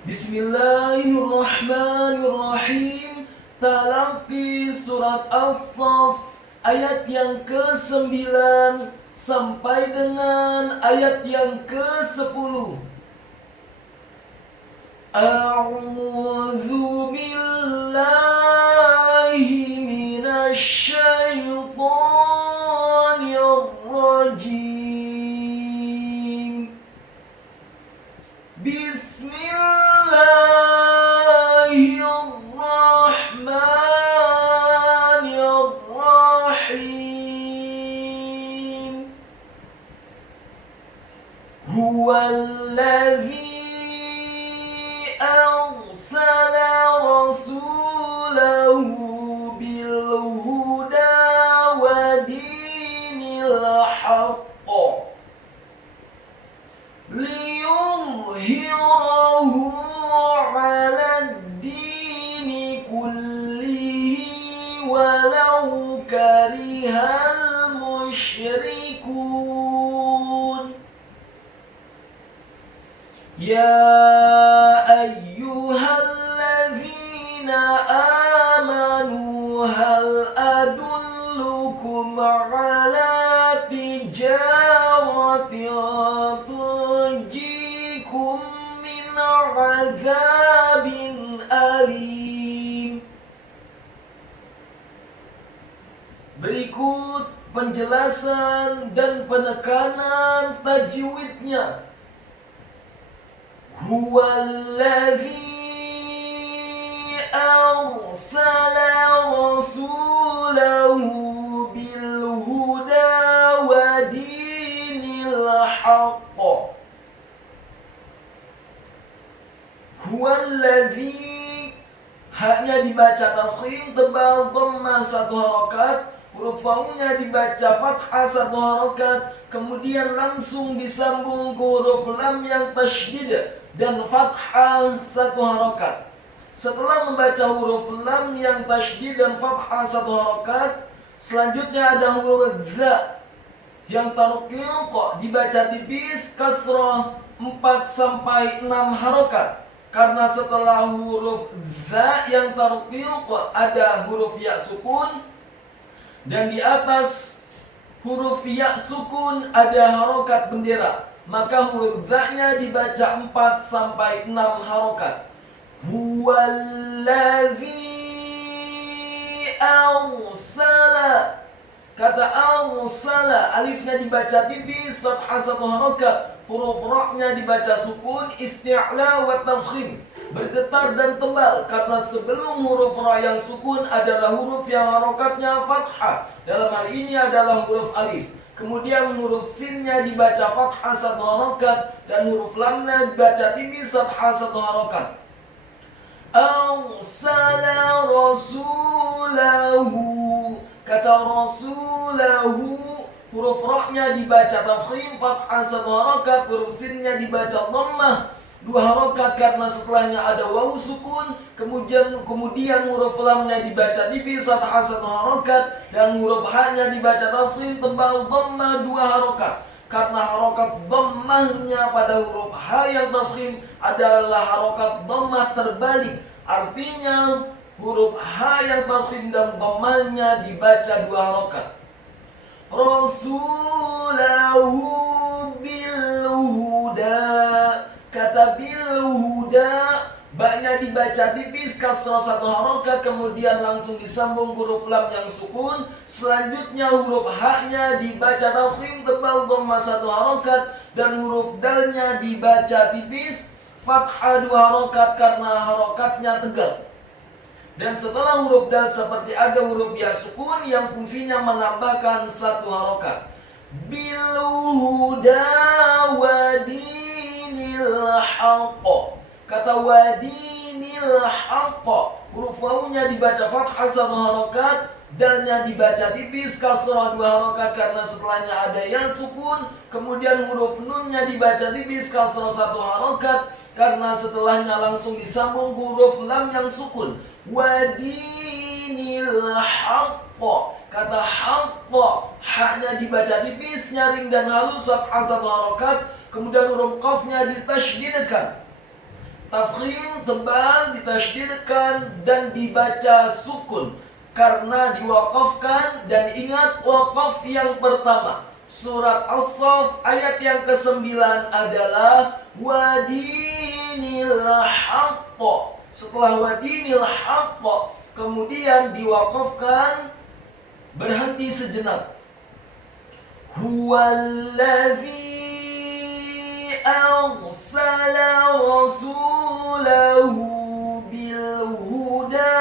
Bismillahirrahmanirrahim. Talaqi surat As-Saff ayat yang ke-9 sampai dengan ayat yang ke-10. A'udzu billahi minasy syaithanir rajim. Bismillahirrahmanirrahim. Huwallazi arsala rasulahu bil huda wa dinil haqq liyuzhirahu 'alad dini kullihi walau karihal musyrikun. Ya ayyuhalladzina amanu hal adullukum 'ala tijaratin tunjikum min 'adzabin alim. Berikut penjelasan dan penekanan tajwidnya. Huwallazi arsala rasulahu bil huda wa dinil haqq. Huwallazi, haknya dibaca tafkhim tebal dhammah 1 harakat, huruf wawunya dibaca fathah 1 harakat, kemudian langsung disambung ke huruf lam yang tasydid dan fathah 1 harakat. Setelah membaca huruf lam yang tasydid dan fathah 1 harakat, selanjutnya ada huruf dza yang tarqiq dibaca tipis kasrah 4 sampai 6 harakat. Karena setelah huruf dza yang tarqiq ada huruf ya sukun, dan di atas huruf ya sukun ada harokat bendera, maka huruf dza-nya dibaca 4 sampai 6 harokat. Huwallazi arsala. Kata arsala, alifnya dibaca tipis, fathah 1 harokat, huruf ra-nya dibaca sukun, isti'la wa tafkhim, bergetar dan tebal, karena sebelum huruf ra yang sukun adalah huruf yang harokatnya fathah. Dalam hal ini adalah huruf alif. Kemudian huruf sinnya dibaca fathah 1 harokat dan huruf lamnya dibaca tipis fathah 1 harokat. Arsala rasulahu. Kata rasulahu, huruf ra-nya dibaca tafkhim fathah 1 harokat, huruf sinnya dibaca dhammah 2 harokat karena setelahnya ada wawu sukun, kemudian huruf lamnya dibaca tipis fathah 1 harokat dan huruf ha-nya dibaca tafkhim tebal dhammah 2 harokat. Karena harokat dhammahnya pada huruf ha yang tafkhim adalah harokat dhammah terbalik, artinya huruf ha yang tafkhim dan dhammahnya dibaca 2 harokat. Rasulahu bil huda. Kata bil huda, ba-nya dibaca tipis kasrah 1 harokat, kemudian langsung disambung huruf lam yang sukun. Selanjutnya huruf ha-nya dibaca tafkhim tebal dhammah 1 harokat dan huruf dal-nya dibaca tipis fathah 2 harokat karena harokatnya tegak. Dan setelah huruf dal seperti ada huruf ya sukun yang fungsinya menambahkan 1 harokat. Bil huda wa dinil haqq. Kata wa dinil haqq, huruf wawunya dibaca fathah 1 harokat, dalnya dibaca tipis kasrah 2 harokat karena setelahnya ada yang sukun. Kemudian huruf nunnya dibaca tipis kasrah 1 harokat karena setelahnya langsung disambung huruf lam yang sukun. Wadinil haqq. Kata haqq, haknya dibaca tipis, nyaring dan halus fathah 1 harokat, kemudian huruf qafnya ditasydidkan. Tafkhim tebal ditasydidkan dan dibaca sukun karena diwakafkan. Dan ingat wakaf yang pertama surat As-Saff ayat yang ke-9 adalah wadinil haqq. Setelah wadinil haqq kemudian diwakafkan, berhenti sejenak. Huwallazi arsala rasulahu bil huda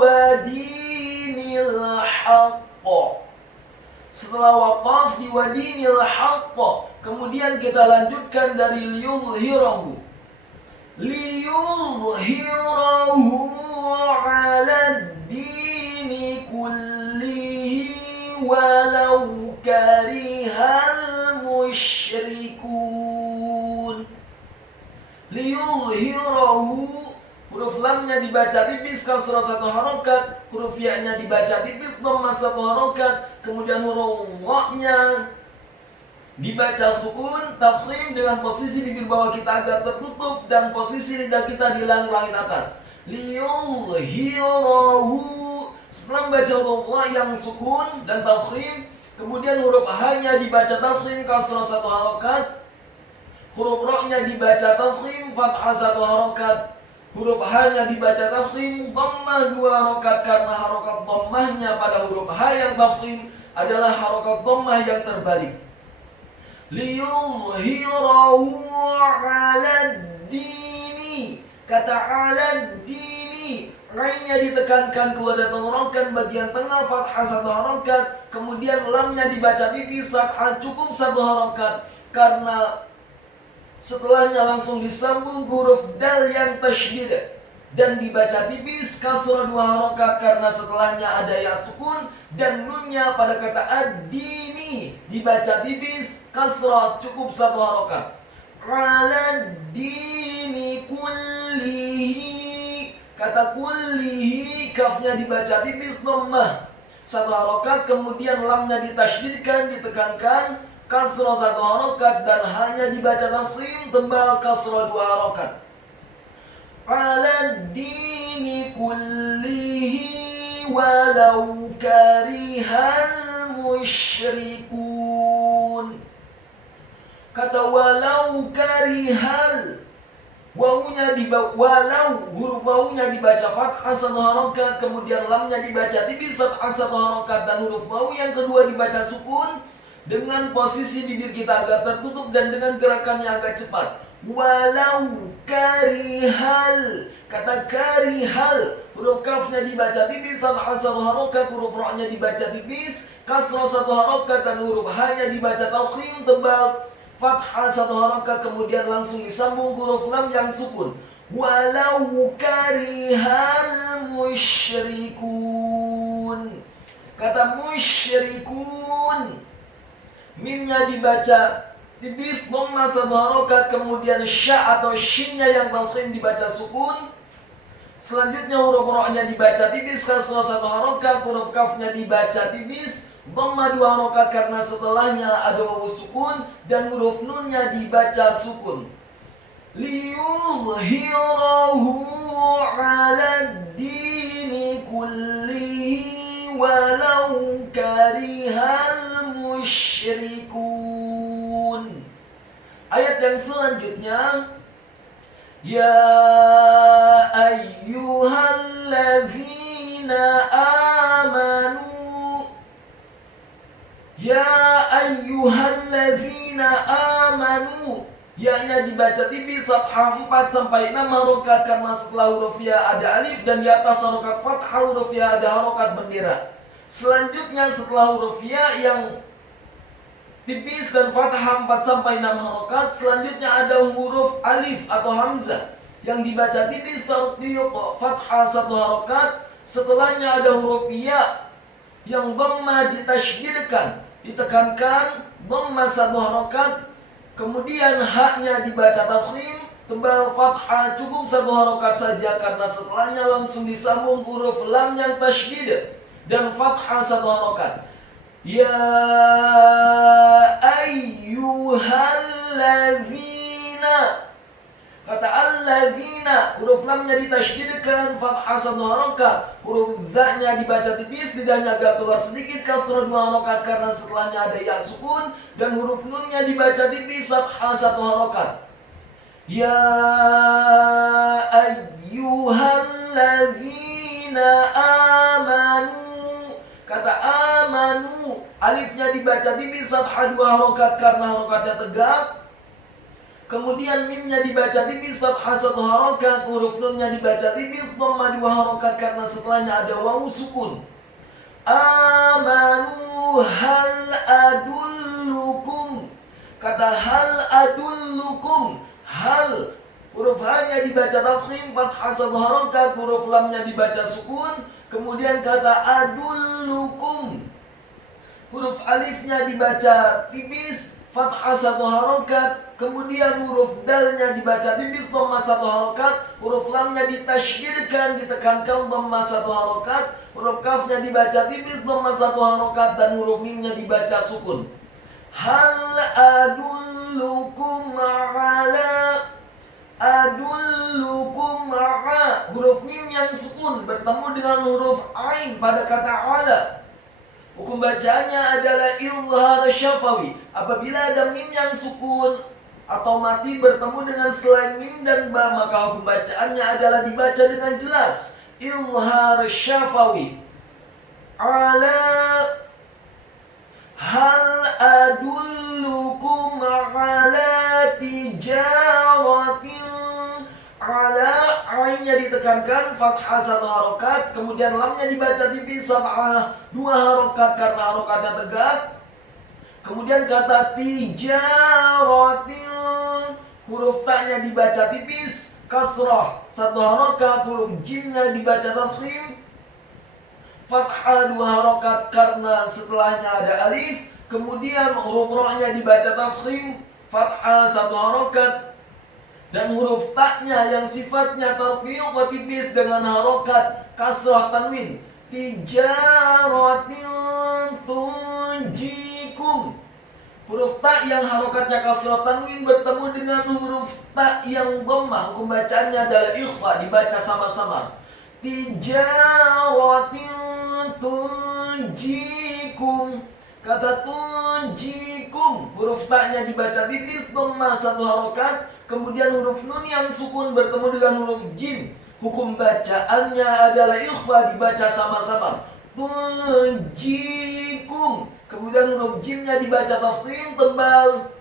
wa dinil haqq. Setelah waqaf di wadinil haqq, kemudian kita lanjutkan dari liyudhhirahu ala dini kullihi walau karihal musyrikun. Liyudhhirahu, huruf lamnya dibaca tipis kasrah 1 harokat, huruf ya-nya dibaca tipis dhammah 1 harokat, kemudian huruf wa-nya dibaca sukun. Tafkhim dengan posisi bibir bawah kita agak tertutup dan posisi lidah kita di langit-langit atas. Liyudhhirahu, setelah membaca huruf wa yang sukun dan tafkhim, kemudian huruf ha-nya dibaca tafkhim kasrah 1 harokat, huruf ro-nya dibaca tafkhim fathah 1 harokat, huruf ha-nya dibaca tafkhim dhammah 2 harokat karena harokat dhammahnya pada huruf ha yang tafkhim adalah harokat dhammah yang terbalik. Liyudhhirahu ala dini, kata ala dini, ghainnya ditekankan keluar dari tenggorokan bagian tengah fathah 1 harokat, kemudian lamnya dibaca tipis fathah cukup 1 harokat karena setelahnya langsung disambung huruf dal yang tasydid dan dibaca tipis kasrah 2 harokat karena setelahnya ada ya sukun, dan nunnya pada kata ad-dini dibaca tipis kasrah cukup 1 harokat. Ala dini kullihi, kata kullihi kafnya dibaca tipis dhammah 1 harokat, kemudian lamnya ditasydidkan ditekankan kasrah 1 harokat dan hanya dibaca tafkhim tebal kasrah 2 harokat. Ala dini kullihi walau karihal musyrikun. Kata walau karihal, wawunya walau, huruf wawunya dibaca fathah 1 harokat, kemudian lamnya dibaca tipis fathah 1 harokat, dan huruf wawu yang kedua dibaca sukun dengan posisi bibir kita agak tertutup dan dengan gerakan yang agak cepat. Walau karihal, kata karihal, huruf kafnya dibaca tipis fathah 1 harokat, huruf ro-nya dibaca tipis kasrah 1 harokat, dan huruf ha-nya dibaca tafkhim tebal fathah 1 harokat, kemudian langsung disambung huruf lam yang sukun. Walau karihal musyrikun, kata musyrikun, mimnya dibaca tipis dhammah 1 harokat, kemudian sya atau shinnya yang tafkhim dibaca sukun. Selanjutnya huruf ro-nya dibaca tipis kasrah 1 harokat, huruf kafnya dibaca tipis dhammah 2 harokat karena setelahnya ada wawu sukun, dan huruf nunnya dibaca sukun. Liyudhhirahu ala dini kullihi walau karihal musyrikun. Ayat yang selanjutnya, ya ayyuhalladzina amanu, ya ayyuhalladzina amanu, ya-nya dibaca tipis fathah 4-6 harokat karena setelah huruf ya ada alif dan di atas harokat fathah huruf ya ada harokat bendera. Selanjutnya setelah huruf ya yang tipis dan fathah 4-6 harokat, selanjutnya ada huruf alif atau hamzah yang dibaca tipis tarqiq fathah 1 harokat, setelahnya ada huruf ya yang dhammah ditasydidkan ditekankan dhammah 1 harokat, kemudian ha-nya dibaca tafkhim tebal fathah cukup 1 harokat saja karena setelahnya langsung disambung huruf lam yang tasydid dan fathah 1 harokat. Ya ayyuhalladzina, kata alladzina, huruf lamnya ditasydidkan fathah 1 harokat, huruf dha-nya dibaca tipis, lidahnya agak keluar sedikit, kasrah 2 harokat karena setelahnya ada ya sukun, dan huruf nunnya dibaca tipis, fathah 1 harokat. Ya ayyuhalladzina amanu, kata amanu, alifnya dibaca tipis, fathah 2 harokat karena harokatnya tegap. Kemudian mimnya dibaca tipis, fathah 1 harokat, huruf nunnya dibaca tipis, dhamma 2 harokat karena setelahnya ada wawu sukun. Amanu hal adullukum, kata hal adullukum, hal, huruf ha-nya dibaca tafkhim, fathah 1 harokat, huruf lamnya dibaca sukun. Kemudian kata adullukum, huruf alifnya dibaca tipis, fathah 1 harokat, kemudian huruf dalnya dibaca tipis, dhamma 1 harokat, huruf lamnya ditasydidkan, ditekankan, dhamma 1 harokat, huruf kafnya dibaca tipis, dhamma 1 harokat, dan huruf mimnya dibaca sukun. Hal adullukum ala, adullukum ma'a, huruf mim yang sukun bertemu dengan huruf ain pada kata ala. Hukum bacaannya adalah izhar syafawi. Apabila ada mim yang sukun atau mati bertemu dengan selain mim dan ba, maka hukum bacaannya adalah dibaca dengan jelas, izhar syafawi. Ala, hal adullukum ala tijaratin, ala, ainnya ditekankan, fathah 1 harokat, kemudian lamnya dibaca tipis, fathah 2 harokat karena harokatnya tegak. Kemudian kata tijaratin, huruf ta-nya dibaca tipis, kasrah 1 harokat, huruf jimnya dibaca tafkhim, fathah 2 harokat karena setelahnya ada alif. Kemudian huruf ro-nya dibaca tafkhim, fathah 1 harokat, dan huruf ta-nya yang sifatnya tarqiq tipis dengan harokat kasrah tanwin, tijaratin tunjikum. Huruf ta yang harokatnya kasrah tanwin bertemu dengan huruf ta yang dhammah, hukum bacaannya adalah ikhfa, dibaca sama-sama. Tijaratin tunjikum, kata tunjikum, huruf ta-nya dibaca tipis, dhammah 1 harokat, kemudian huruf nun yang sukun bertemu dengan huruf jim, hukum bacaannya adalah ikhfa, dibaca sama-sama. Tunjikum, kemudian huruf jimnya dibaca tafkhim tebal,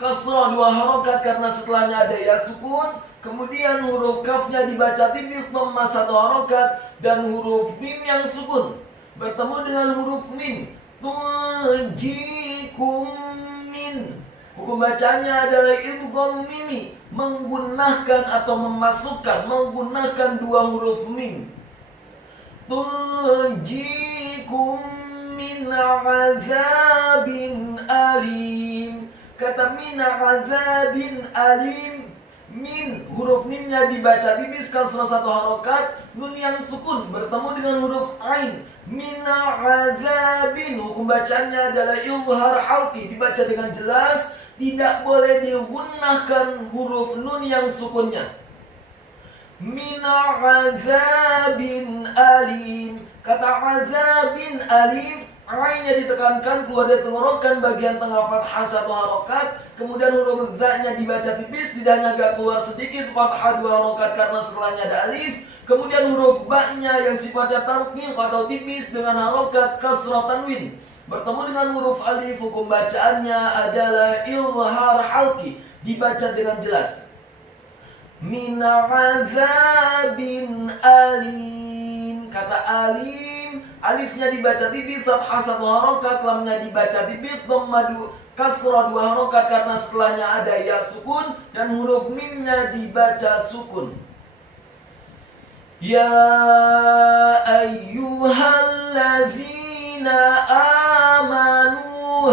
kasrah 2 harokat karena setelahnya ada ya sukun. Kemudian huruf kafnya dibaca tipis, dhamma 1 harokat, dan huruf mim yang sukun bertemu dengan huruf mim, tunjikum min, hukum bacaannya adalah idgham mimi, menggunakan atau memasukkan, menggunakan 2 huruf mim. Tunjikum min azabin alim, kata min azabin alim, min, huruf mimnya dibaca tipis, kasrah 1 harokat, nun yang sukun bertemu dengan huruf ain, min azabin, hukum bacaannya adalah izhar halqi, dibaca dengan jelas, tidak boleh digunakan huruf nun yang sukunnya. Min azabin alim, kata azabin alim, ainnya ditekankan, keluar dari tenggorokan bagian tengah, fathah 1 harokat, kemudian huruf dha-nya dibaca tipis, lidahnya agak keluar sedikit, fathah 2 harokat karena setelahnya ada alif. Kemudian huruf ba-nya yang sifatnya tarqiq atau tipis dengan harokat kasrah tanwin bertemu dengan huruf alif, hukum bacaannya adalah izhar halqi, dibaca dengan jelas. Min azabin alim, kata alim, alifnya dibaca tipis, fathah 1 harokat, lamnya dibaca tipis, dhamma kasrah 2 harokat karena setelahnya ada ya sukun, dan huruf mimnya dibaca sukun. Ya ayyuhalladzina amanu